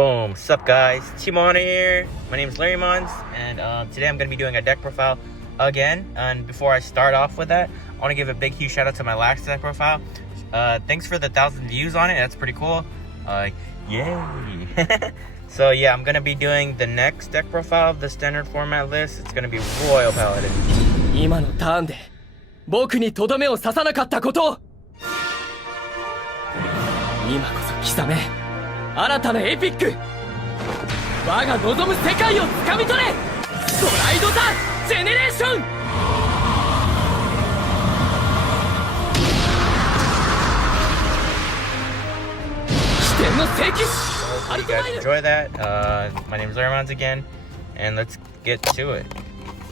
Boom. Sup guys, TeamOhana here. My name is Larry Mons, and today I'm going to be doing a deck profile again. And before I start off with that, I want to give a big huge shout out to my last deck profile. Thanks for the 1,000 views on it. That's pretty cool. Yay. So yeah, I'm going to be doing the next deck profile of the standard format list. It's going to be Royal Paladin. 今のターンで僕にとどめを刺さなかったことを今こそ刻め新たなエピック我が望む世界をつかみ取れストライド・ザ・ジェネレーション起点の聖騎士 Hopefully you guys enjoy that. My name is Larry Mons again, and let's get to it.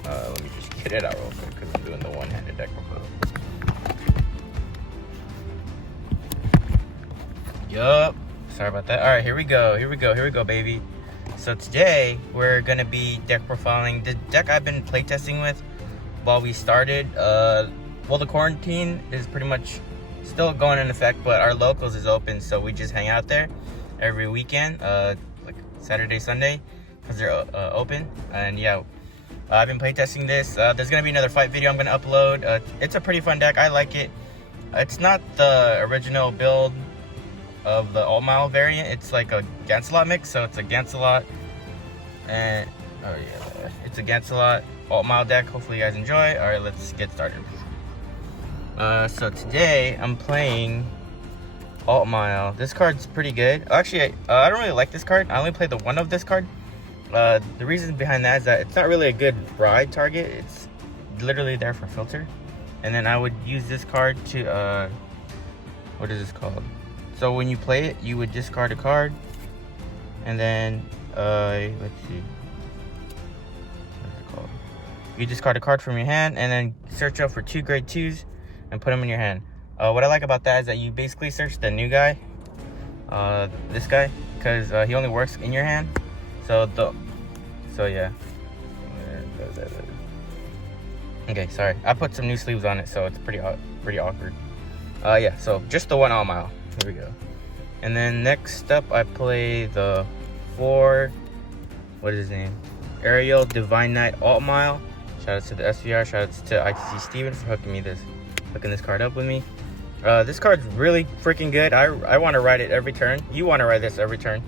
Let me just get it out real quick because I'm doing the one-handed deck profile. Yup. Sorry about that. Alright, here we go, baby. So today, we're gonna be deck profiling the deck I've been playtesting with while we started. Well, the quarantine is pretty much still going in effect, but our locals is open, so we just hang out there every weekend, like Saturday, Sunday, because they're open. And yeah, I've been playtesting this. There's gonna be another fight video I'm gonna upload. It's a pretty fun deck. I like it. It's not the original build of the Altmile variant. It's like a Gancelot mix, so it's a Gancelot and it's a Gancelot Altmile deck. Hopefully you guys enjoy. All right, let's get started. So today I'm playing Altmile. This card's pretty good. Actually, I don't really like this card. I only played the one of this card. The reason behind that is that it's not really a good ride target. It's literally there for filter. And then I would use this card to what is this called? So when you play it, you would discard a card, and then let's see, what's it called? You discard a card from your hand, and then search up for 2 grade 2s and put them in your hand. What I like about that is that you basically search the new guy, this guy, because he only works in your hand. So yeah. Okay, sorry. I put some new sleeves on it, so it's pretty awkward. Yeah. So just the one Altmile. Here we go. And then next up, I play the 4. What is his name? Ariel Divine Knight Altmile. Shout out to the SVR. Shout out to ITC Steven for hooking this card up with me. This card's really freaking good. I want to ride it every turn. You want to ride this every turn,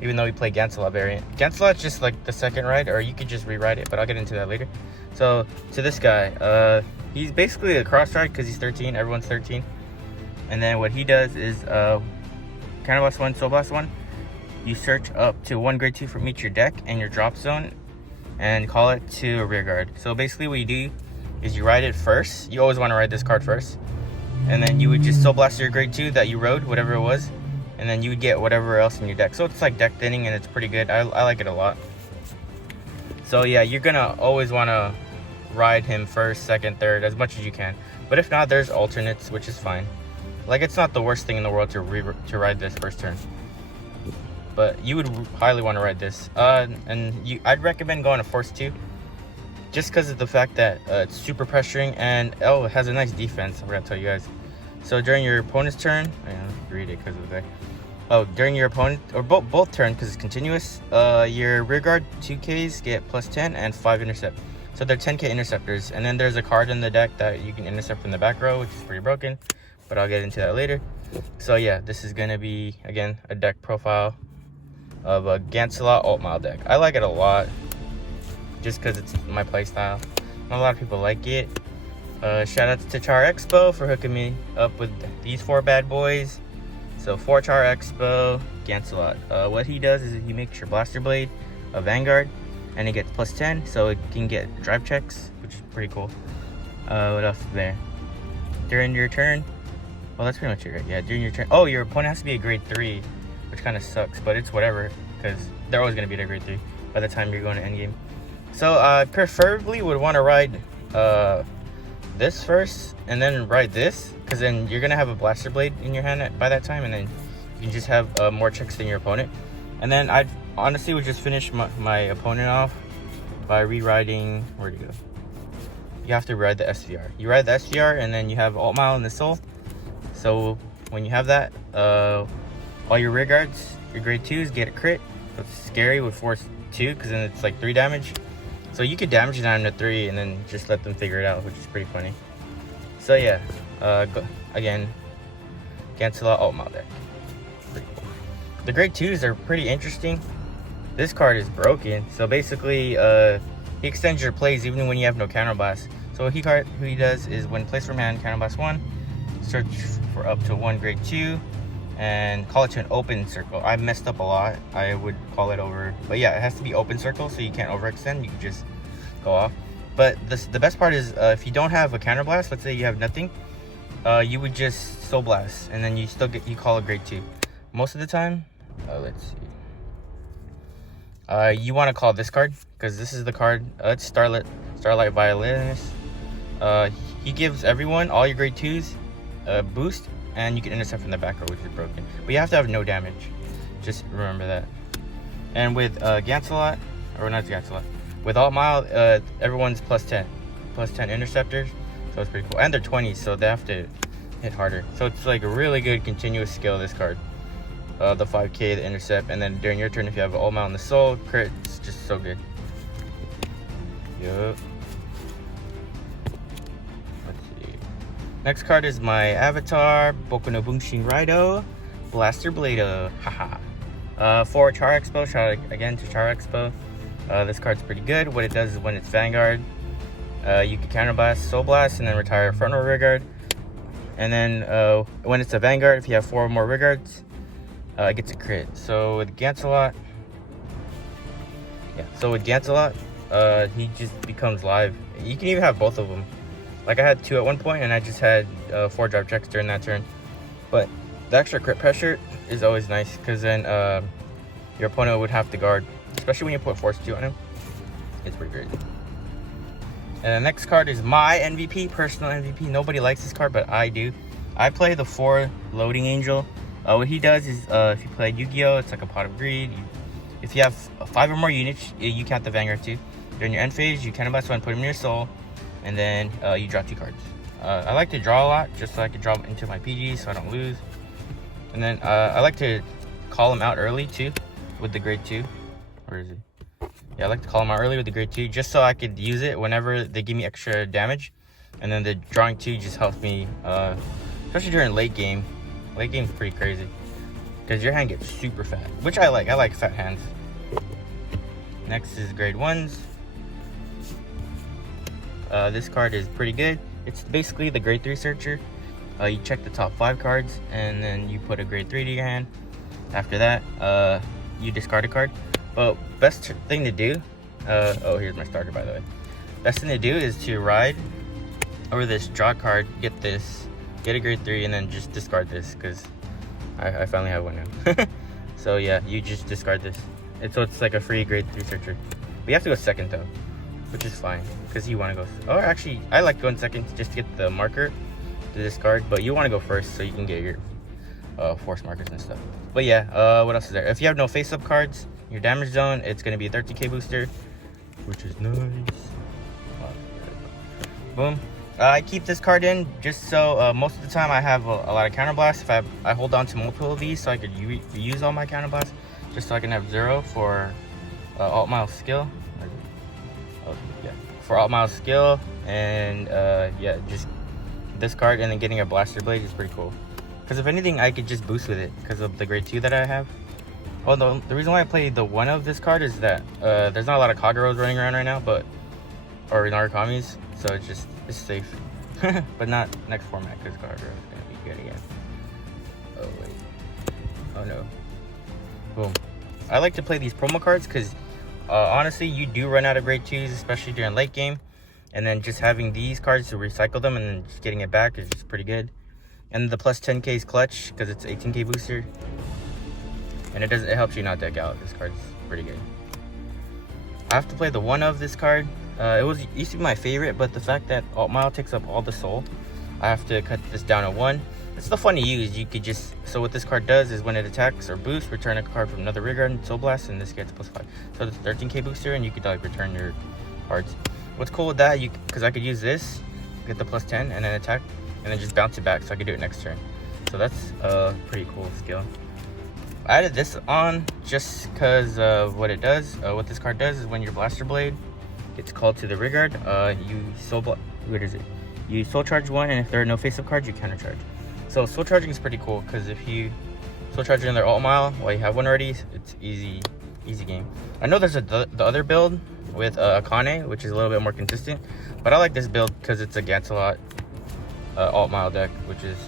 even though we play Gancelot variant. Gancelot's just like the second ride, or you could just rewrite it, but I'll get into that later. So to this guy, he's basically a cross ride because he's 13. Everyone's 13. And then what he does is Counterblast 1, Soul Blast 1. You search up to 1 grade 2 from each your deck and your drop zone and call it to a rear guard. So basically what you do is you ride it first. You always want to ride this card first. And then you would just Soul Blast your grade 2 that you rode, whatever it was. And then you would get whatever else in your deck. So it's like deck thinning, and it's pretty good. I like it a lot. So yeah, you're going to always want to ride him first, second, third, as much as you can. But if not, there's alternates, which is fine. Like, it's not the worst thing in the world to ride this first turn, but you would highly want to ride this. I'd recommend going to Force 2, just because of the fact that it's super pressuring, and it has a nice defense. I'm gonna tell you guys. So during your opponent's turn, read it because of that. Oh, during your opponent or both turns, because it's continuous. Your rear guard 2Ks get +10 and 5 intercept. So they're 10K interceptors, and then there's a card in the deck that you can intercept from the back row, which is pretty broken. But I'll get into that later. So yeah, this is gonna be again a deck profile of a Gancelot Altmile deck. I like it a lot, just because it's my playstyle. Not a lot of people like it. Shout out to Char Expo for hooking me up with these 4 bad boys. So 4 Char Expo Gancelot. What he does is he makes your blaster blade a Vanguard, and it gets +10, so it can get drive checks, which is pretty cool. What else is there? During your turn. Well, that's pretty much it, right? Yeah, during your turn. Oh, your opponent has to be a grade 3, which kind of sucks, but it's whatever, because they're always going to be a grade 3 by the time you're going to endgame. So, preferably would want to ride this first, and then ride this, because then you're going to have a blaster blade in your hand by that time, and then you just have more checks than your opponent. And then I honestly would just finish my opponent off by rewriting. Where'd it go? You have to ride the SVR. You ride the SVR, and then you have Altmile in the soul. So when you have that, all your rear guards, your grade 2s get a crit, So it's scary with force 2 because then it's like 3 damage. So you could damage it down to 3 and then just let them figure it out, which is pretty funny. So yeah, again, Gancelot Altmile deck. Pretty cool. The grade 2s are pretty interesting. This card is broken, so basically he extends your plays even when you have no counterblast. So what he does is when placed from hand, counterblast 1, search for up to 1 grade 2, and call it to an open circle. I messed up a lot. I would call it over, but yeah, it has to be open circle, so you can't overextend. You can just go off. But the best part is if you don't have a counterblast, let's say you have nothing, you would just soul blast, and then you call a grade 2. Most of the time, let's see. You want to call this card because this is the card. It's Starlight Violinist. He gives everyone, all your grade 2s, a boost, and you can intercept from the back row, which is broken. But you have to have no damage. Just remember that. And with Gancelot, or not Gancelot, with Altmile, everyone's plus 10 interceptors, so it's pretty cool. And they're 20s, so they have to hit harder. So it's like a really good continuous skill, this card. The 5k, the intercept, and then during your turn, if you have Altmile in the soul, crit, it's just so good. Yup. Let's see. Next card is my avatar, Boku no Bunshin Raido, Blaster Blado. Haha. For Char Expo, shout out again to Char Expo. This card's pretty good. What it does is when it's Vanguard, you can counterblast, soul blast, and then retire front row rearguard. And then when it's a Vanguard, if you have 4 or more rearguards, it gets a crit. So with Gancelot, he just becomes live. You can even have both of them. Like I had 2 at one point, and I just had 4 drop checks during that turn. But the extra crit pressure is always nice because then your opponent would have to guard, especially when you put force 2 on him. It's pretty great. And the next card is my MVP, personal MVP. Nobody likes this card, but I do. I play the 4 Loading Angel. What he does is, if you play Yu-Gi-Oh, it's like a Pot of Greed. If you have 5 or more units, you count the Vanguard 2. During your end phase, you counterblast 1, put him in your soul, and then you draw 2 cards. I like to draw a lot, just so I can draw them into my PG, so I don't lose. And then I like to call him out early too, with the grade 2. Where is he? Yeah, I like to call him out early with the grade 2, just so I could use it whenever they give me extra damage. And then the drawing 2 just helps me, especially during late game. Late game's pretty crazy because your hand gets super fat, which I like. I like fat hands. Next is grade 1s. This card is pretty good. It's basically the grade 3 searcher. You check the top 5 cards and then you put a grade 3 to your hand. After that, you discard a card. But best thing to do, oh, here's my starter, by the way. Best thing to do is to ride over this draw card, get this, get a grade 3, and then just discard this because I finally have one now. So yeah, you just discard this. So it's like a free grade 3 searcher. We have to go second though, which is fine because you want to go. Or actually, I like going second just to get the marker to discard, but you want to go first so you can get your force markers and stuff. But yeah, what else is there? If you have no face-up cards, your damage zone, it's going to be a 13k booster, which is nice. Boom. I keep this card in just so most of the time I have a lot of counterblasts. If I hold on to multiple of these so I could use all my counterblasts, just so I can have 0 for Altmile skill. Oh, yeah, for Altmile skill, and yeah, just this card, and then getting a blaster blade is pretty cool. Because if anything, I could just boost with it because of the grade 2 that I have. Well, the reason why I play the 1 of this card is that there's not a lot of Kageros running around right now, or Narakamis, so it's safe. But not next format because Kagero is gonna be good again. Oh wait. Oh no. Boom. I like to play these promo cards because honestly, you do run out of grade 2s, especially during late game. And then just having these cards to recycle them and then just getting it back is just pretty good. And the plus 10k is clutch because it's 18k booster. And it helps you not deck out. This card's pretty good. I have to play the 1 of this card. It used to be my favorite, but the fact that Altmile takes up all the soul, I have to cut this down to 1. It's still fun to use. You could just, so what this card does is when it attacks or boosts, return a card from another rearguard and soul blast, and this gets plus 5. So it's 13k booster, and you could like return your cards. What's cool with that, because I could use this, get the plus 10, and then attack, and then just bounce it back, so I could do it next turn. So that's a pretty cool skill. I added this on just because of what it does. What this card does is when your Blaster Blade gets called to the rear guard, you soul charge one, and if there are no face-up cards, you counter charge. So soul charging is pretty cool because if you soul charge in their Altmile while you have one already, it's easy game. I know there's the other build with Akane, which is a little bit more consistent, but I like this build because it's a Gancelot Altmile deck, which is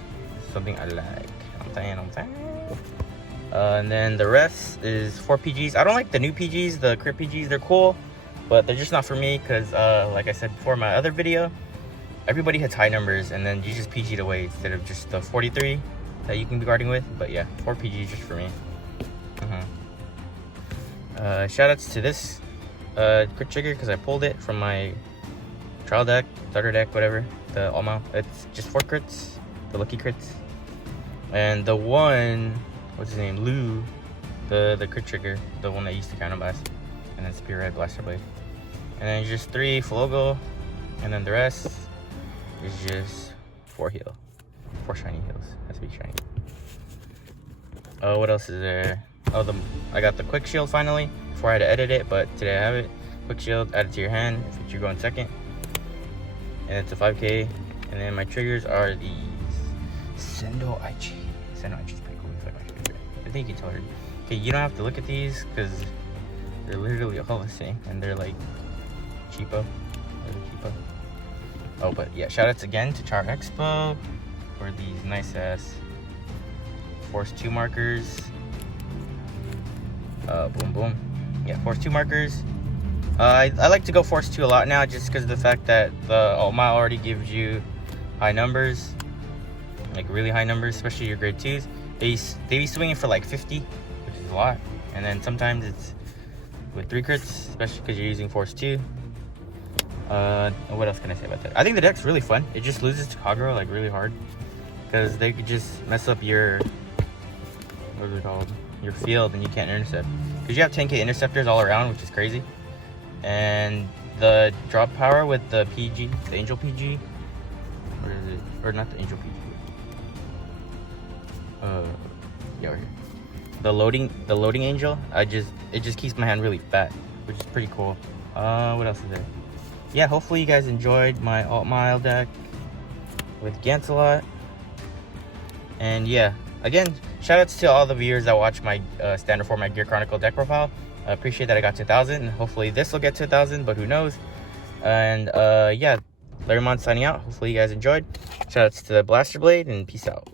something I like. I'm saying. And then the rest is 4 PGs. I don't like the new PGs, the crit PGs. They're cool, but they're just not for me because, like I said before in my other video, everybody hits high numbers and then you just PG'd away instead of just the 43 that you can be guarding with. But yeah, 4 PGs just for me. Shoutouts to this crit trigger because I pulled it from my trial deck, starter deck, whatever, the Altmile. It's just 4 crits, the lucky crits. And the one, what's his name, Lou, the crit trigger, the one that used to counter blast, and then Spear Red Blaster Blade. And then just 3 Flogo, and then the rest is just 4 heal. 4 shiny heals. Has to be shiny. Oh, what else is there? Oh, I got the quick shield finally. Before I had to edit it, but today I have it. Quick shield, add it to your hand if you're going second. And it's a 5k. And then my triggers are these. Sendo IG. Sendo IG is pretty cool. I think you can tell her. Okay, you don't have to look at these because they're literally all the same. And they're like cheapo. Oh, but yeah, shoutouts again to Char Expo for these nice ass Force 2 markers. Boom, boom. Yeah, Force 2 markers. I like to go Force 2 a lot now just because of the fact that the Altmile already gives you high numbers. Like really high numbers, especially your grade 2s. They be swinging for like 50, which is a lot. And then sometimes it's with 3 crits, especially because you're using Force 2. What else can I say about that? I think the deck's really fun. It just loses to Kagura like really hard because they could just mess up your, what is it called, your field, and you can't intercept because you have 10k interceptors all around, which is crazy. And the drop power with the PG, the Angel PG, or is it, or not the Angel PG? Yeah, over here. The loading Angel. It just keeps my hand really fat, which is pretty cool. What else is there? Yeah, hopefully you guys enjoyed my Altmile deck with Gancelot. And yeah, again, shoutouts to all the viewers that watch my standard format Gear Chronicle deck profile. I appreciate that I got to 1,000, and hopefully this will get to 1,000, but who knows. And yeah, Larrymon signing out. Hopefully you guys enjoyed. Shoutouts to the Blaster Blade, and peace out.